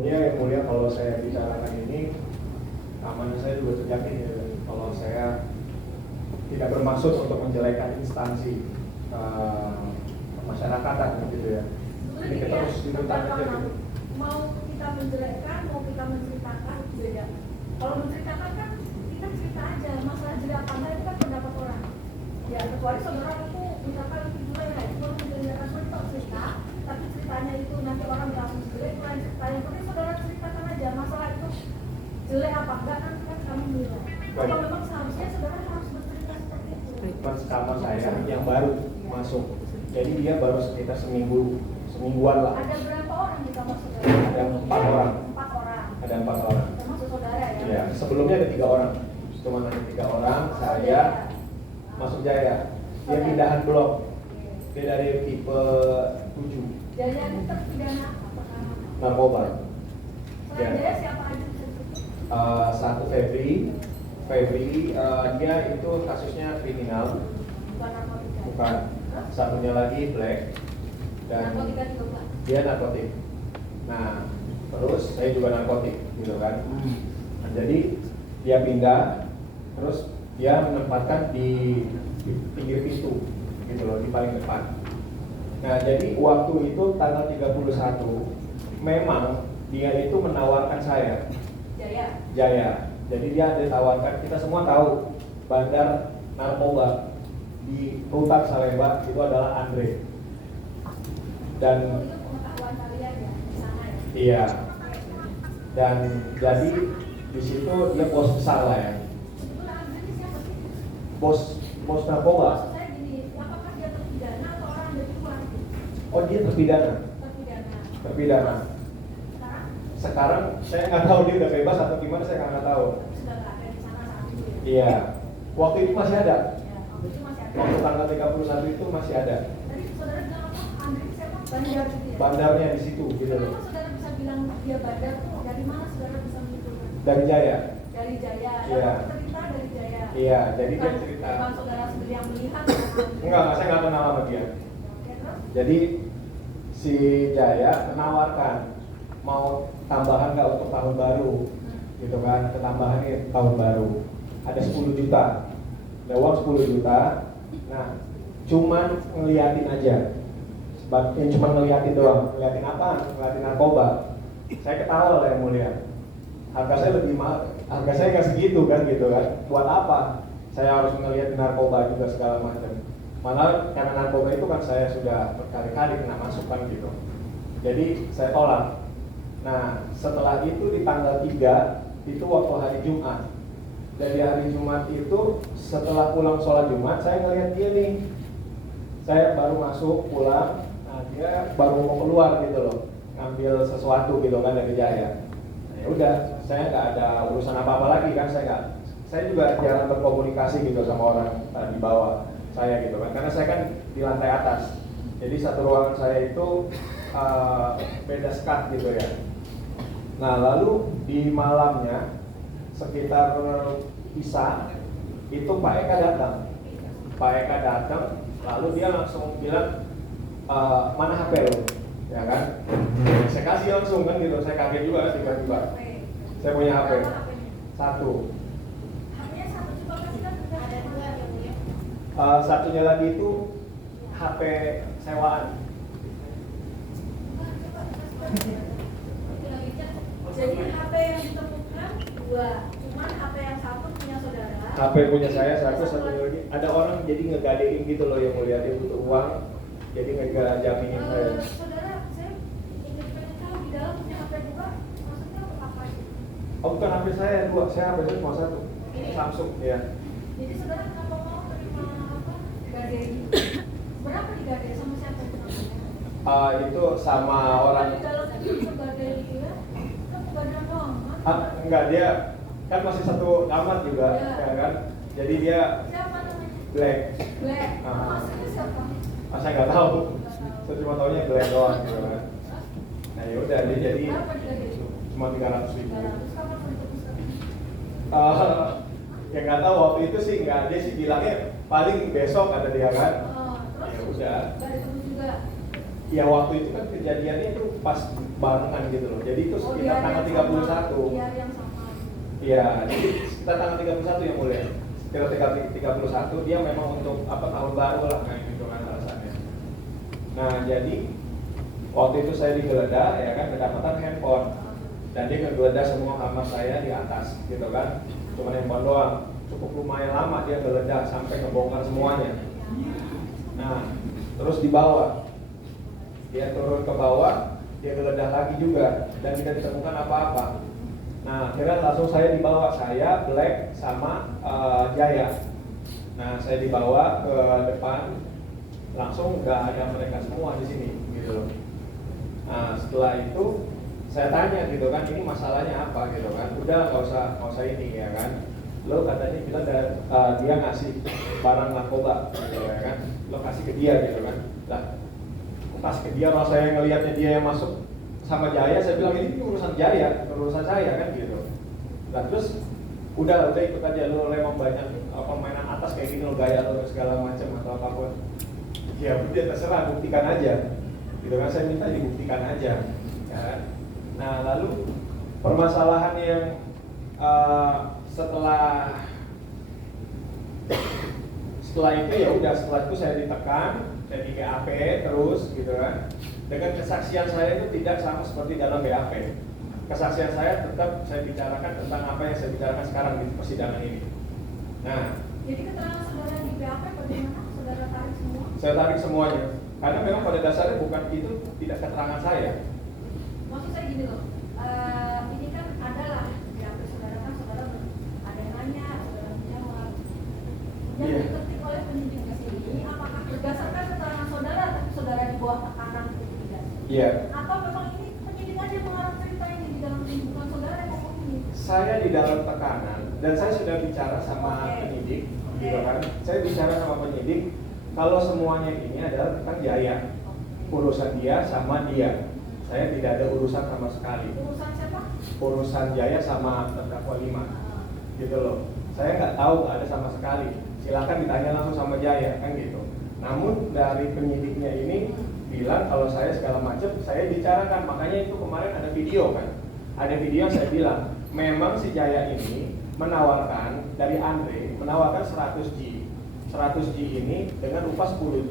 Yang mulia, kalau saya bicarakan ini, keamanan saya juga terjamin ya. Kalau saya tidak bermaksud untuk menjelekan instansi masyarakatan gitu ya. Ini kita harus diminta aja gitu. Mau kita menjelekkan, mau kita menceritakan, beda. Kalau menceritakan kan kita cerita aja, masalah jelek apa enggak itu kan pendapat orang. Ya kecuali saudara itu misalkan jujur ya, itu menjelekkan itu cerita, tapi ceritanya itu nanti orang langsung jelek, itu lain cerita. Yang penting saudara ceritakan aja, masalah itu jelek apa enggak kan kamu menilai. Kalau memang seharusnya saudara harus bercerita seperti itu. Sama saya yang baru masuk, jadi dia baru sekitar semingguan lah. Ada berapa orang di kamar saudara? Ada 4 orang. 4 orang. Ada 4 orang. Termasuk saudara ya? Ya, sebelumnya ada 3 orang. Cuma ada 3 orang. Saya masuk Jaya. Dia pindahan blok. Dia dari tipe 7. Jaya itu terpidana apa? Narkoba. Selain Jaya siapa aja? Satu Febri, dia itu kasusnya kriminal. Bukan narkotika. Bukan. Satunya lagi Black. Dan Narkotika juga. dia narkotik. Nah, terus saya juga narkotik, gitu kan. Nah, jadi dia pindah, terus dia menempatkan di pinggir pintu, gitu loh, di paling depan. Nah, jadi waktu itu tanggal 31, memang dia itu menawarkan saya. Jaya. Jadi dia ditawarkan, kita semua tahu bandar narkoba di Rutan Salemba itu adalah Andre. Dan itu pengetahuan kalian ya di sana ya? iya. Dan jadi di situ dia bos besar lah ya. Sebetulnya Andre ini siapa sih? Bos narkoba. Maksud saya gini, apakah dia terpidana atau orang dari luar? Oh, dia terpidana. Terpidana. Sekarang saya nggak tahu dia udah bebas atau gimana, saya nggak tahu. Sudah nggak ada di sana saat itu ya? Iya. Waktu itu masih ada. Ya, waktu itu masih ada. Waktu tanggal 31 itu masih ada. Tadi saudara bilang apa? Andre siapa? Bandar gitu ya? Bandarnya di situ, gitu loh. Kenapa saudara bisa bilang dia bandar tuh? Dari mana saudara bisa menyimpulkan? Dari Jaya. Dari Jaya. Iya. Cerita dari Jaya. Iya, jadi dia Bukan cerita. bukan saudara sendiri yang melihat. Enggak, saya nggak kenal sama dia. Oke, terus? Jadi si Jaya menawarkan mau tambahan nggak untuk tahun baru, gitu kan? Ketambahan ini tahun baru. Ada 10 juta. Ada uang 10 juta. Nah, cuman ngeliatin aja. Cuma ngeliatin doang. Ngeliatin apa? Ngeliatin narkoba. Saya ketawa lah yang mulia. Harga saya lebih mahal. Harga saya nggak segitu kan, gitu kan? Buat apa? Saya harus ngeliatin narkoba juga segala macam. Malah karena narkoba itu kan saya sudah berkali-kali kena masukan gitu. Jadi saya tolak. Nah, setelah itu di tanggal 3 itu waktu hari Jumat. Dan di hari Jumat itu setelah pulang sholat Jumat, saya ngeliat dia nih. Saya baru masuk pulang, nah dia baru mau keluar gitu loh, ngambil sesuatu gitu kan dari Jaya. Nah, ya udah, saya nggak ada urusan apa-apa lagi kan, saya juga jarang berkomunikasi gitu sama orang di bawah saya gitu kan, karena saya kan di lantai atas. Jadi satu ruangan saya itu beda sekat gitu ya. Nah, lalu di malamnya sekitar Isya itu Pak Eka datang, lalu dia langsung bilang mana HP lo, ya kan? Saya kasih langsung kan gitu, saya kaget juga tiba-tiba. Saya punya HP satu. HP-nya satu juga kasih kan ada 2 yang mulia. Satunya lagi itu HP sewaan. Jadi HP yang ditemukan 2, cuman HP yang satu punya saudara. HP punya saya satu lagi. Ada orang jadi ngegadein gitu loh yang mulia, dia butuh uang, jadi ngejaminin saya. Saudara, saya ingin pengen tahu di dalam punya HP juga, maksudnya apa itu? Oh, bukan HP saya dua, saya HP saya cuma satu. Samsung ya. Jadi saudara kenapa mau terima apa? Gadein? Berapa digadein sama siapa itu namanya? Itu sama orang. Di dalam itu sebagai dia, kan bukan doang kan? Enggak, dia kan masih satu kamar juga, ya kan? Jadi dia Siapa namanya? Black. Black. Maksudnya siapa? Saya nggak tahu. Saya cuma tahunya Black doang gitu kan. Nah ya udah, dia jadi Berapa digadein? cuma 300.000. 300 kapan putuskan? Ya nggak tahu waktu itu sih, nggak, dia sih bilangnya paling besok kata dia kan. Terus? Ya udah. Gak ditemu juga? Ya waktu itu kan kejadiannya itu pas barengan gitu loh. Jadi itu sekitar tanggal 31. Di hari yang sama. Iya, jadi sekitar tanggal 31 yang mulia. Sekitar 31 dia memang untuk apa tahun baru lah kayak gitu kan alasannya. Nah, jadi waktu itu saya digeledah ya kan kedapatan handphone. Dan dia ngegeledah semua kamar saya di atas gitu kan. Cuma handphone doang. Cukup lumayan lama dia geledah sampai ngebongkar semuanya. Nah, terus di bawah dia turun ke bawah, dia geledah lagi juga dan tidak ditemukan apa-apa. Nah, akhirnya langsung saya dibawa, saya, Black, sama Jaya. Nah, saya dibawa ke depan, langsung nggak ada mereka semua di sini, gitu loh. Nah, setelah itu saya tanya gitu kan, ini masalahnya apa gitu kan? Udah nggak usah ini ya kan? Lo katanya bilang dia ngasih barang narkoba, gitu ya kan? Lo kasih ke dia gitu kan? Lah, pas ke dia kalau saya ngelihatnya dia yang masuk sama Jaya, saya bilang ini urusan Jaya, urusan saya kan gitu. Nah terus udah ikut aja, lo memang banyak permainan atas kayak gini, lo gaya lo segala macam atau apapun. Ya udah terserah, buktikan aja. Gitu kan, saya minta dibuktikan aja. Ya. Nah lalu permasalahan yang setelah itu ya udah, setelah itu saya ditekan, saya di BAP terus gitu kan. Dengan kesaksian saya itu tidak sama seperti dalam BAP. Kesaksian saya tetap saya bicarakan tentang apa yang saya bicarakan sekarang di persidangan ini. Nah, jadi keterangan saudara di BAP bagaimana? Saudara tarik semua? Saya tarik semuanya. Karena memang pada dasarnya bukan itu, tidak keterangan saya. Maksud saya gini loh, ini kan adalah BAP saudara kan saudara ada yang nanya, saudara menjawab. Yang diketik oleh penyidik di sini, apakah berdasarkan keterangan saudara tapi saudara di bawah tekanan itu tidak? Iya. Atau memang ini penyidik aja mengarang cerita ini di dalam bukan saudara yang ngomong ini? Saya di dalam tekanan dan saya sudah bicara sama penyidik, gitu kan. Saya bicara sama penyidik kalau semuanya ini adalah tentang Jaya, urusan dia sama dia. Saya tidak ada urusan sama sekali. Urusan siapa? Urusan Jaya sama terdakwa 5, gitu loh. Saya nggak tahu, nggak ada sama sekali. Silakan ditanya langsung sama Jaya, kan gitu. Namun dari penyidiknya ini bilang kalau saya segala macam, saya bicarakan. Makanya itu kemarin ada video kan. Ada video saya bilang, memang si Jaya ini menawarkan dari Andre, menawarkan 100G. 100G ini dengan upah 10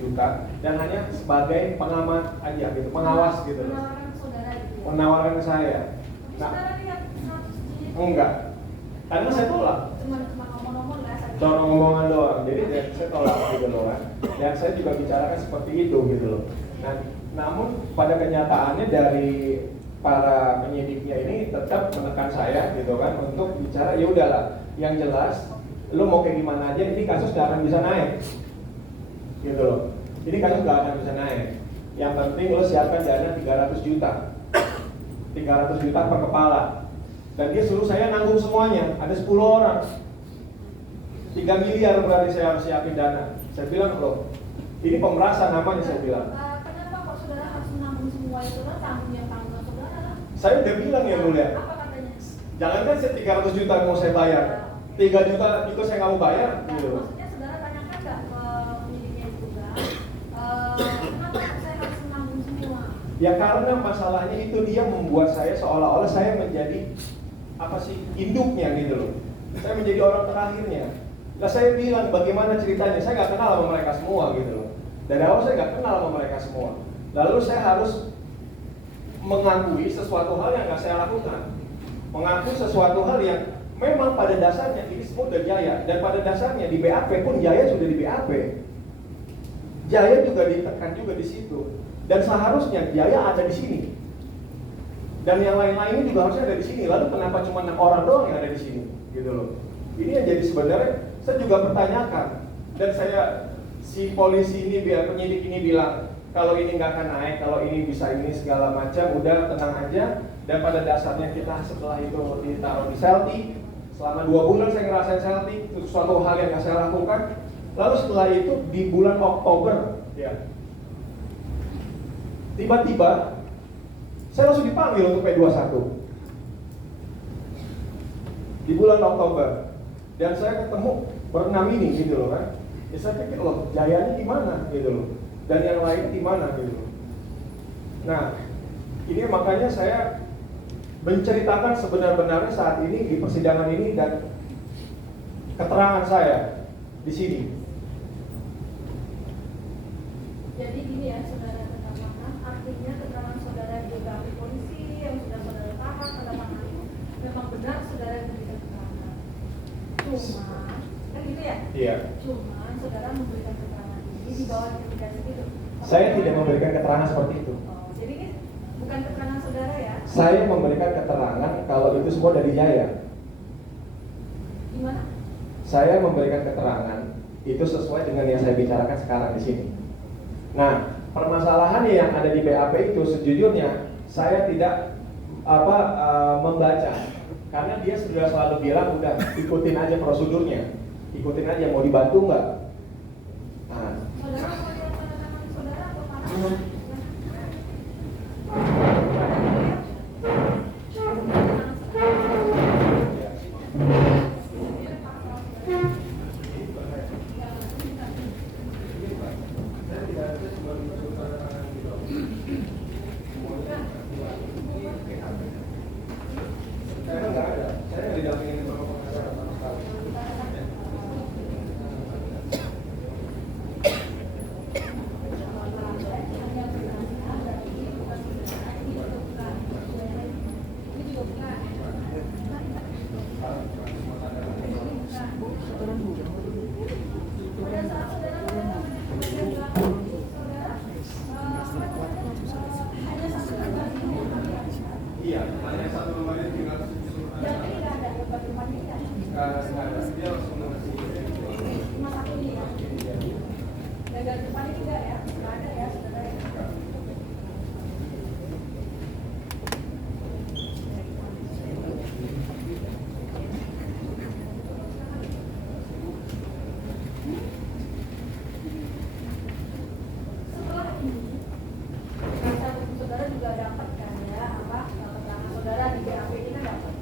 juta dan hanya sebagai pengamat aja gitu, pengawas gitu loh. Menawarkan saudara gitu ya? Menawarkan ke saya. Nah, saudara lihat 100G? enggak. Karena saya tolak. Cuma ngomong-ngomong lah saja. Cuma ngomongan doang. Jadi saya tolak gitu loh kan. Dan saya juga bicarakan seperti itu gitu loh. Nah, namun pada kenyataannya dari para penyidiknya ini tetap menekan saya gitu kan untuk bicara ya udahlah, yang jelas lu mau kayak gimana aja, ini kasus gak akan bisa naik gitu loh. Ini kasus gak akan bisa naik. Yang penting lo siapkan dana 300 juta 300 juta per kepala. Dan dia suruh saya nanggung semuanya. Ada 10 orang 3 miliar berarti saya harus siapin dana. Saya bilang loh, ini pemerasan namanya, saya bilang. Kenapa kok saudara harus menanggung semua itu? Saudara tanggung yang tanggung saudara. Saya udah bilang ya mulia. Apa katanya? Jangankan saya 300 juta mau saya bayar, 3 juta itu saya nggak mau bayar gitu. Maksudnya saudara tanyakan nggak ke penyidiknya juga, kenapa saya harus menanggung semua? Ya karena masalahnya itu dia membuat saya seolah-olah saya menjadi apa sih, induknya gitu loh. Saya menjadi orang terakhirnya. Lah saya bilang bagaimana ceritanya, saya nggak kenal sama mereka semua gitu loh. Dari awal saya nggak kenal sama mereka semua. Lalu saya harus mengakui sesuatu hal yang nggak saya lakukan. Mengakui sesuatu hal yang memang pada dasarnya ini semua udah Jaya. Dan pada dasarnya di BAP pun Jaya sudah di BAP. Jaya juga ditekan juga di situ. Dan seharusnya Jaya ada di sini. Dan yang lain-lainnya juga harusnya ada di sini. Lalu kenapa cuma 6 orang doang yang ada di sini? Gitu loh. Ini yang jadi sebenarnya saya juga pertanyakan. Dan saya, si polisi ini, penyidik ini bilang kalau ini nggak akan naik, kalau ini bisa ini segala macam, udah tenang aja. Dan pada dasarnya kita setelah itu ditaruh di Selti. Selama 2 bulan saya ngerasain Selti, itu suatu hal yang nggak saya lakukan. Lalu setelah itu di bulan Oktober, ya, tiba-tiba saya langsung dipanggil untuk P21 di bulan Oktober. Dan saya ketemu berenam ini gitu loh kan. Ya saya pikir loh, Jayanya di mana gitu loh. Dan yang lain di mana gitu loh. Nah, ini makanya saya menceritakan sebenar-benarnya saat ini di persidangan ini dan keterangan saya di sini. Jadi gini ya, saudara katakan, artinya keterangan saudara di BAP polisi yang sudah saudara tahan pada mana itu memang benar saudara yang memberikan keterangan. Cuma, kan gitu ya? Iya. Cuma saudara memberikan keterangan ini di bawah indikasi itu. Saya tidak memberikan keterangan seperti itu. Oh, jadi ini bukan keterangan saudara ya? Saya memberikan keterangan kalau itu semua dari Jaya. Gimana? Saya memberikan keterangan itu sesuai dengan yang saya bicarakan sekarang di sini. Nah, permasalahannya yang ada di BAP itu sejujurnya saya tidak membaca, karena dia sudah selalu bilang udah ikutin aja prosedurnya, ikutin aja, mau dibantu nggak? Nah, Saudara mau lihat tanda tangan saudara atau mana? saya nggak ada, saya nggak didampingin sama pengacara sama sekali. Iya, hanya satu lembarnya tinggal Yang ini nggak ada, yang bagaimana ini nggak ada. dia langsung ngasih. Cuma satu ini ya. Gagal depan ini enggak ya? Enggak ada ya, saudara ya. Setelah ini, penasihat hukum saudara juga dapat kan ya, keterangan saudara di BAP ini kan dapat.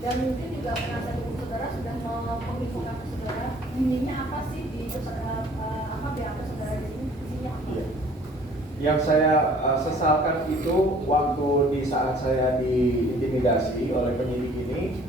Dan mungkin juga penasihat hukum saudara sudah menginfokan ke saudara ininya apa sih di BAP saudara ini isinya apa? Iya. Yang saya sesalkan itu waktu di saat saya diintimidasi oleh penyidik ini,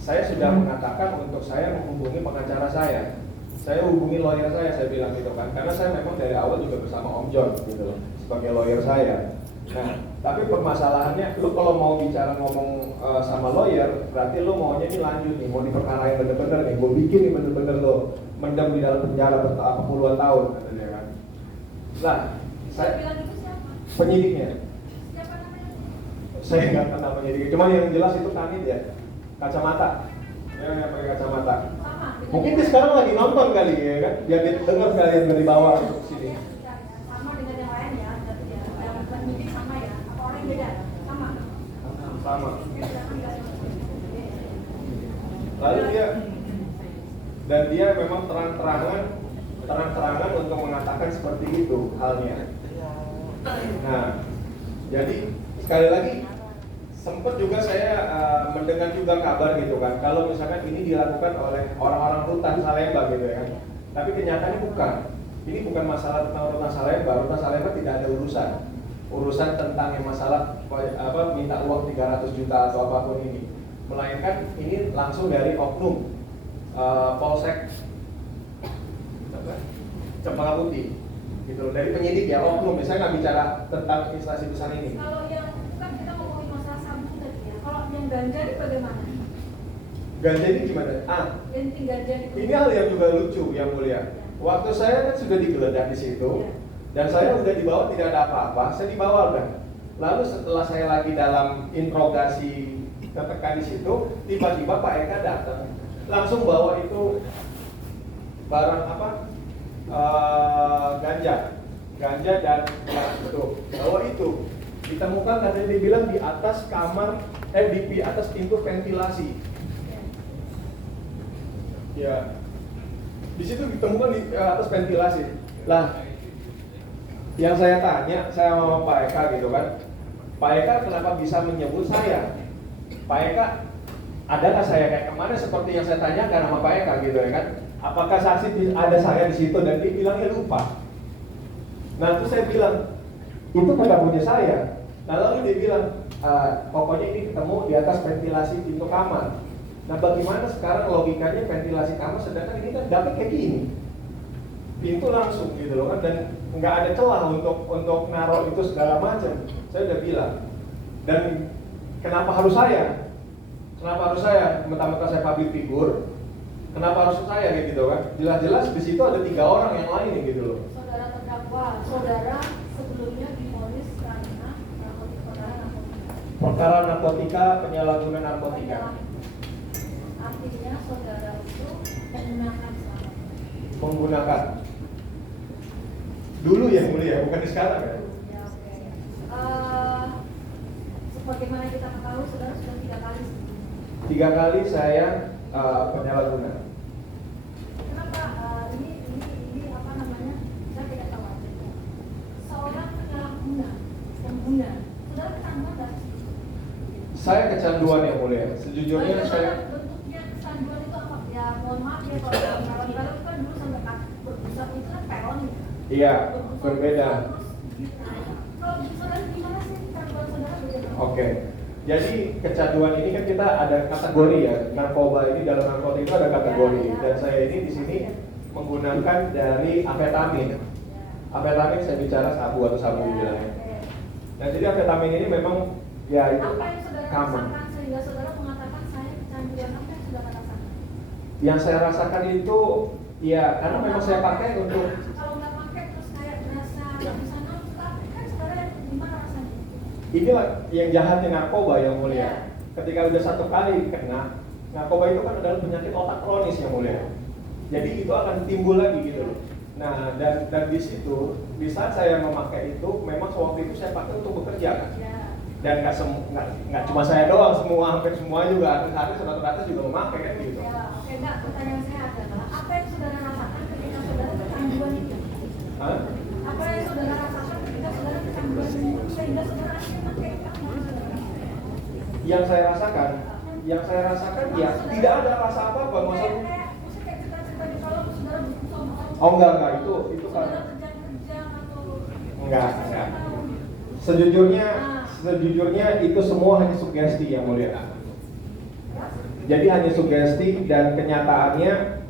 saya sudah mengatakan untuk saya menghubungi pengacara saya. Saya hubungi lawyer saya bilang gitu kan, karena saya memang dari awal juga bersama Om John gitu loh, sebagai lawyer saya. Nah, tapi permasalahannya, lu kalau mau bicara ngomong sama lawyer, berarti lu maunya ini lanjut nih, mau diperkarain bener-bener nih, gue bikin nih bener-bener lo mendem di dalam penjara puluhan tahun, kata dia kan. Nah, Saya bilang itu siapa? penyidiknya, Siapa namanya? saya nggak kenal penyidiknya, cuma yang jelas itu Kanit ya, kacamata, yang pakai kacamata. Sama. Mungkin dia sekarang lagi nonton kali ya kan, biar dia dengar sekalian dari bawah untuk sini. Sama dengan yang lain ya, berarti ya. Yang penyidik sama ya. Apa orang yang beda? Sama. Sama. Beda kan nggak sama. Lalu dia memang terang-terangan untuk mengatakan seperti itu halnya. Nah, jadi sekali lagi sempat juga saya mendengar juga kabar gitu kan, kalau misalkan ini dilakukan oleh orang-orang rutan Salemba gitu ya kan. Tapi kenyataannya bukan. Ini bukan masalah tentang rutan Salemba. Rutan Salemba tidak ada urusan tentang yang masalah minta uang 300 juta atau apapun ini. Melainkan ini langsung dari oknum Polsek Cempaka Putih gitu, dari penyidik ya, oknum. Saya nggak bicara tentang instansi besar ini. Kalau yang kan kita ngomongin masalah sabu tadi ya. Kalau yang ganja ini bagaimana? Ganja ini gimana? Genting ganja itu. Ini hal yang juga lucu yang mulia. Waktu saya kan sudah digeledah di situ, dan saya udah dibawa tidak ada apa-apa, saya dibawa udah. Lalu setelah saya lagi dalam interogasi tertekan di situ, tiba-tiba Pak Eka datang, langsung bawa itu barang apa? Ganja dan itu. Bawa itu ditemukan, katanya dibilang di atas kamar, di atas pintu ventilasi. Ya, di situ ditemukan di atas ventilasi. Lah, yang saya tanya, saya sama Pak Eka gitu kan, Pak Eka kenapa bisa menyebut saya? Pak Eka, adakah saya kayak kemarin seperti yang saya tanyakan sama Pak Eka gitu ya kan? Apakah saksi ada saya di situ, dan dia bilangnya lupa. Nah terus saya bilang, itu bukan punya saya. Nah lalu dia bilang, pokoknya ini ketemu di atas ventilasi pintu kamar. Nah bagaimana sekarang logikanya ventilasi kamar, sedangkan ini kan dapet kayak gini, pintu langsung gitu loh kan, dan nggak ada celah untuk naruh itu segala macam. Saya udah bilang, dan kenapa harus saya? Kenapa harus saya? Mentang-mentang saya public figure, kenapa harus saya kayak gitu kan? Jelas-jelas di situ ada 3 orang yang lain gitu loh. Saudara terdakwa, saudara sebelumnya divonis karena Perkara narkotika, penyalahgunaan narkotika. Artinya saudara itu menggunakan salah. Menggunakan. Dulu ya mulia, bukan di sekarang ya. Ya, oke. Sebagaimana kita ketahui, saudara sudah 3 kali. 3 kali saya penyalahgunaan. Kenapa ini apa namanya? Saya tidak tahu. Seorang penyalahguna, pengguna, saudara kecanduan nggak? Saya kecanduan yang mulia. Sejujurnya saya bentuknya kecanduan itu apa? Ya mohon maaf ya kalau itu kan dulu sampai berpusat itu kan peron ya. iya berbeda. Kalau saudara gimana sih kecanduan saudara beda? Oke. Jadi kecanduan ini kan kita ada kategori ya. Narkoba ini, dalam narkotika itu ada kategori. Dan saya ini di sini menggunakan dari amfetamin. Amfetamin saya bicara sabu atau sabu dibilangnya. Nah jadi amfetamin ini memang ya itu Apa yang saudara common. rasakan sehingga saudara mengatakan saya kecanduan? Apa yang saudara rasakan? Yang saya rasakan itu ya karena memang saya pakai untuk Kalau nggak pakai terus kayak berasa nggak bisa nafkah, kan saudara gimana rasanya? inilah yang jahatnya narkoba yang mulia. Iya. Ketika udah 1 kali kena, narkoba itu kan adalah penyakit otak kronis yang mulia. Jadi itu akan timbul lagi gitu loh. Nah dan di situ, di saat saya memakai itu, memang waktu itu saya pakai untuk bekerja kan. Ya. Dan nggak cuma saya doang, hampir semua juga, artis-artis rata-rata juga memakai kan gitu. Ya, oke, enggak, pertanyaan saya adalah apa yang saudara rasakan ketika saudara kecanduan itu? Hah? Apa yang saudara rasakan ketika saudara kecanduan itu sehingga saudara akhirnya pakai apa yang saudara rasakan? Yang saya rasakan ya tidak ada rasa apa-apa. Maksudnya kayak cerita-cerita di kalau saudara bersama Oh enggak, itu kan saudara kejang-kejang atau enggak. Sejujurnya itu semua hanya sugesti yang mulia. Jadi hanya sugesti, dan kenyataannya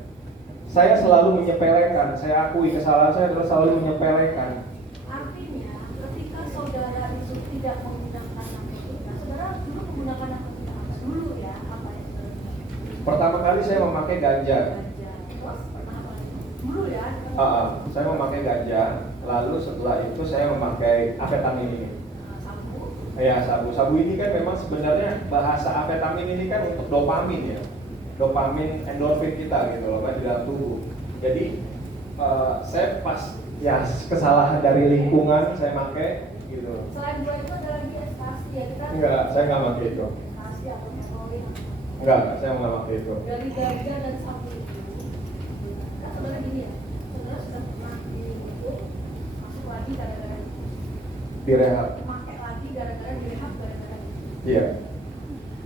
saya selalu menyepelekan. Saya akui kesalahan saya adalah selalu menyepelekan. artinya ketika saudara itu tidak menggunakan narkotika, saudara dulu menggunakan narkotika apa? Dulu ya, apa yang saudara gunakan? Pertama kali saya memakai ganja. Ganja. Terus pernah apa lagi? Dulu ya? Saya memakai ganja, lalu setelah itu saya memakai amfetamin ini. Sabu. Ya, sabu ini kan memang sebenarnya bahasa amfetamin ini kan untuk dopamin ya, dopamin endorfin kita gitu loh kan di dalam tubuh. Jadi saya pas ya kesalahan dari lingkungan saya pakai gitu. Selain dua itu ada lagi ekstasi ya kita? Enggak, saya nggak pakai itu. Ekstasi atau heroin. Enggak, saya nggak pakai itu. Dari ganja dan sabu itu, kan saudara gini ya, saudara sudah pernah di itu masuk lagi gara-gara Direhab. pakai lagi gara-gara direhab gara-gara itu. Iya.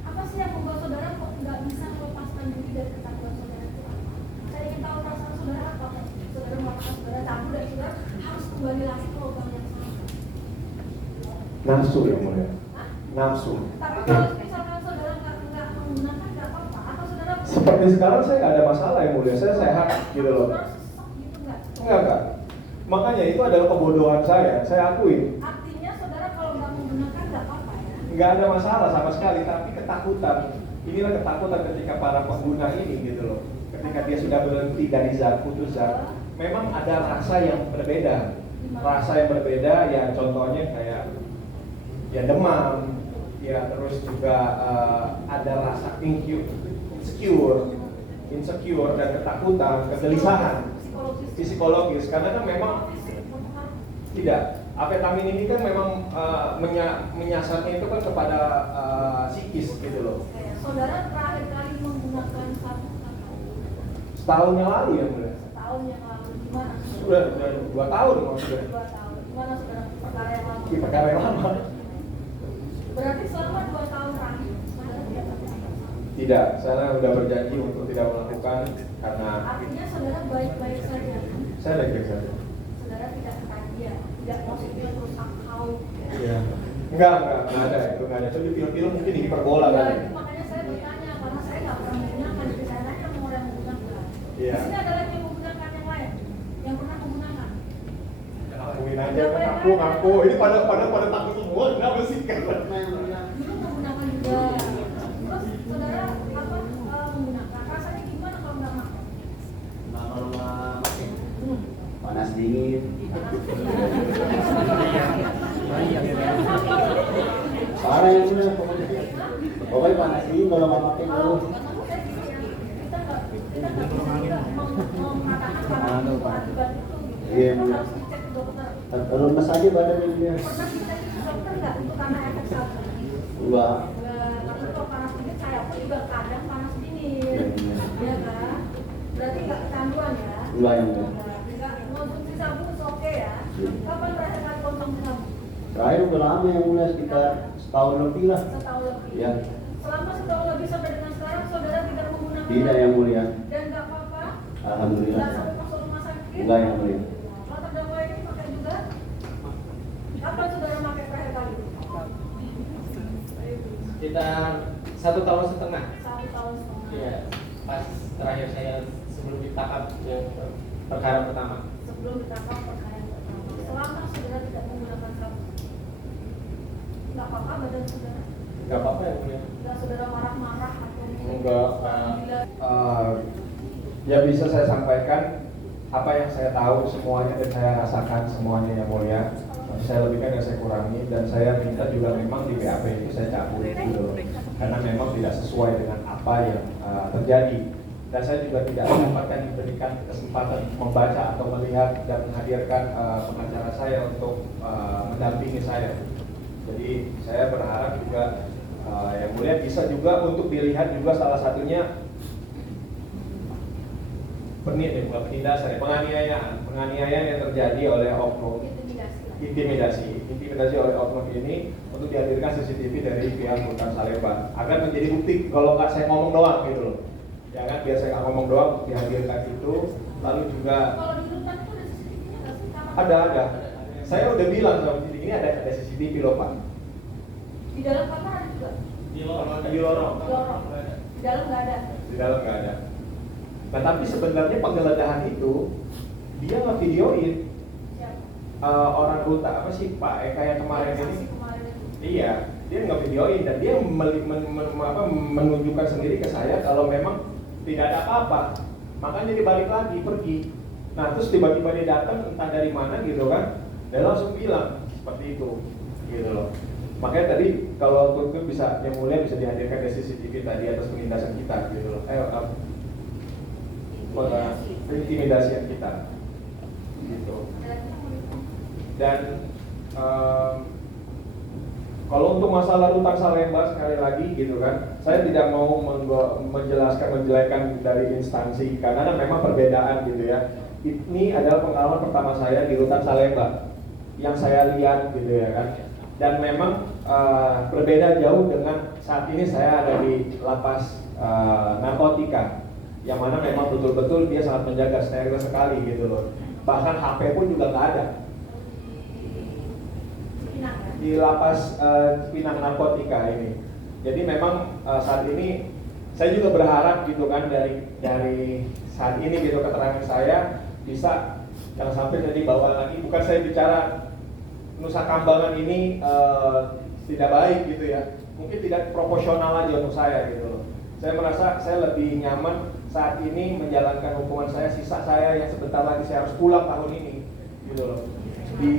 Apa sih yang membuat saudara kok nggak bisa melepaskan diri dari kecanduan saudara itu apa? Saya ingin tahu perasaan saudara apa? Saudara melakukan saudara candu dan saudara harus kembali lagi ke lubang yang sama. Nafsu yang mulia. Hah? Nafsu. Tapi kalau misalkan saudara nggak menggunakan nggak apa-apa, atau saudara Seperti sekarang saya nggak ada masalah yang mulia. Saya sehat gitu loh. saudara sesek gitu nggak? Enggak. Makanya itu adalah kebodohan saya akui. Artinya saudara kalau nggak menggunakan nggak apa-apa ya? Nggak ada masalah sama sekali, tapi ketakutan. Inilah ketakutan ketika para pengguna ini gitu loh. Ketika dia sudah berhenti dari zat, putus zat, memang ada rasa yang berbeda. Rasa yang berbeda ya contohnya kayak ya demam, ya terus juga ada rasa insecure dan ketakutan, kegelisahan psikologis. Karena kan memang tidak. Amfetamin ini kan memang menyasarnya itu kan kepada psikis gitu loh. Saudara terakhir kali menggunakan sabu kapan? Setahun yang lalu ya mulai. Setahun yang lalu gimana? Sudah 2 tahun maksudnya. 2 tahun. Gimana saudara perkara yang lama? Di perkara yang lama. Berarti selama 2 tahun terakhir saudara tidak melakukan sabu. Tidak, saya sudah berjanji untuk tidak melakukan karena Artinya saudara baik-baik saja. saya baik-baik saja. Saudara tidak ketagihan. Iya. Enggak ada itu, enggak ada. Itu di film-film mungkin di hiperbola Ya, kan. itu makanya saya bertanya, karena saya nggak pernah menggunakan, jadi saya nanya sama orang yang menggunakan. Iya. Di sini ada lagi yang menggunakan yang lain, yang pernah menggunakan. Akuin aja, ngaku. Ini pada takut semua, kenapa sih? Dulu menggunakan juga. Terus saudara apa menggunakan? Rasanya gimana kalau nggak makan? Nah, kalau nggak pakai Hmm. panas dingin. Parah yang benar pokoknya. Pokoknya panas dingin kalau nggak pakai Kalau dulu. kita nggak mengatakan Anu, panas Pak. akibat itu. Iya, Kita benar. harus dicek ke dokter. Lemes aja badannya dia. Pernah dicek ke dokter nggak itu karena efek samping? Enggak. Karena kalau panas dingin saya pun juga kadang panas dingin, Iya. ya kan? Berarti nggak kecanduan ya? Enggak yang benar. Nggak konsumsi sabun itu oke ya? Kapan terakhir kali konsumsi sabun? Terakhir udah lama yang mulai sekitar setahun lebih lah. Setahun lebih. Ya. Selama setahun lebih sampai dengan sekarang saudara tidak menggunakan? Tidak yang mulia. Dan nggak apa-apa? Alhamdulillah. Nggak sampai masuk rumah sakit? Enggak yang mulia. Kalau terdakwa ini pakai juga? Kapan saudara pakai terakhir kali? Sekitar 1,5 tahun. 1 tahun setengah. Iya, pas terakhir saya sebelum ditangkap yang perkara pertama. Sebelum ditangkap perkara yang pertama. Selama saudara tidak menggunakan sabun, nggak apa-apa badan saudara? Enggak apa-apa ya, mulia. Nggak saudara marah-marah atau Enggak. Ya bisa saya sampaikan apa yang saya tahu semuanya dan saya rasakan semuanya yang mulia. Saya lebihkan dan saya kurangi, dan saya minta juga memang di BAP itu saya cabut gitu, karena memang tidak sesuai dengan apa yang terjadi, dan saya juga tidak mendapatkan diberikan kesempatan membaca atau melihat dan menghadirkan pengacara saya untuk mendampingi saya. Jadi saya berharap juga yang mulia bisa juga untuk dilihat juga salah satunya penindasan, penganiayaan yang terjadi oleh oknum, intimidasi oleh oknum ini, untuk dihadirkan CCTV dari pihak Rutan Salemba agar menjadi bukti kalau nggak saya ngomong doang gitu loh, ya kan, biar saya nggak ngomong doang, dihadirkan itu. Lalu juga kalau di rutan itu ada CCTV-nya nggak sih? ada, saya udah bilang sama ini ada CCTV loh Pak, Di dalam kamar ada juga? di lorong, Di lorong? Di dalam nggak ada? di dalam nggak ada. Nah tapi sebenarnya penggeledahan itu dia ngevideoin Siapa? orang rutan apa sih Pak Eka yang kemarin Saksi ini. kemarin itu. Iya, dia ngevideoin dan dia menunjukkan sendiri ke saya kalau memang tidak ada apa-apa. Makanya dia balik lagi pergi. Nah terus tiba-tiba dia datang entah dari mana gitu kan, dia langsung bilang seperti itu, gitu loh. Makanya tadi kalau itu bisa yang mulia bisa dihadirkan dari CCTV tadi atas penindasan kita, gitu loh. Intimidasi kita, gitu. Dan kalau untuk masalah Rutan Salemba sekali lagi gitu kan, saya tidak mau menjelaskan dari instansi karena memang perbedaan gitu ya. Ini adalah pengalaman pertama saya di Rutan Salemba yang saya lihat gitu ya kan. Dan memang berbeda jauh dengan saat ini saya ada di lapas narkotika, yang mana memang betul-betul dia sangat menjaga steril sekali gitu loh. Bahkan HP pun juga nggak ada. Di lapas Pinang narkotika ini. Jadi memang saat ini saya juga berharap gitu kan dari saat ini gitu keterangan saya bisa jangan sampai jadi bawa lagi. Bukan saya bicara Nusa Kambangan ini tidak baik gitu ya. Mungkin tidak proporsional aja untuk saya gitu loh. Saya merasa saya lebih nyaman saat ini menjalankan hukuman saya, sisa saya yang sebentar lagi saya harus pulang tahun ini gitu loh. Di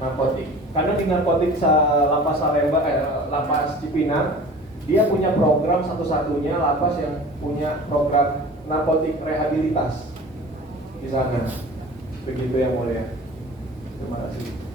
narkotik. Karena di narkotik lapas Salemba, lapas Cipinang, dia punya program satu-satunya lapas yang punya program narkotik rehabilitas di sana. Begitu yang mulia. Terima kasih.